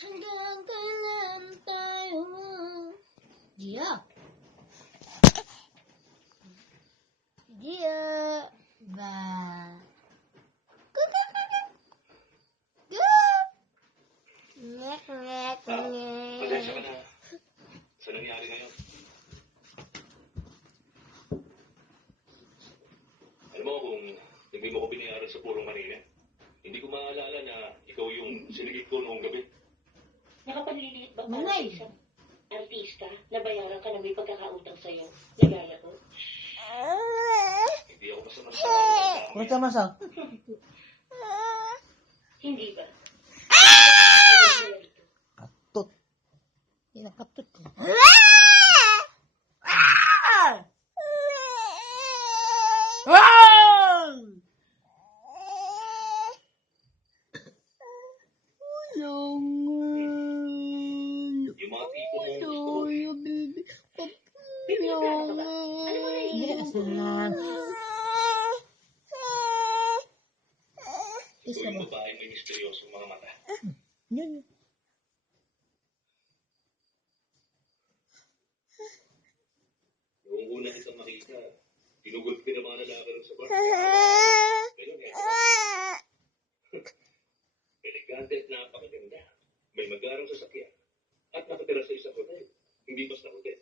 Hanggang kailan tayo? Dia. Dia. Ba. Ngek, ngek, Pasensya ka ngek. na. Sa nangyari ngayon. Alam mo kung hindi mo ko binayaran sa pulong kanina, hindi ko maalala na ikaw yung sinigit ko noong gabi. Nakapagliliit ba para Mangay. sa isang artista na bayaran ka na may pagkakautang sa'yo? Nagaya ko? Hindi ako masama sa tao. Huwag ka masaw. Hindi ba? Katut. Inakapit ko. Yung mga tipo mong gusto ko. Baby, nagkano ka ba? Ano ba Hindi, naiisip mo? asahan. Ikaw Isa yung ba? babae may misteryosong mga mata. Yun. Noong una kitang makita, tinugod ka ng mga lalaki rin sa bar. Ganun eh. Elegante at napakaganda. May magarang sasakyan. At nakatira sa isang hotel. Hindi basta hotel.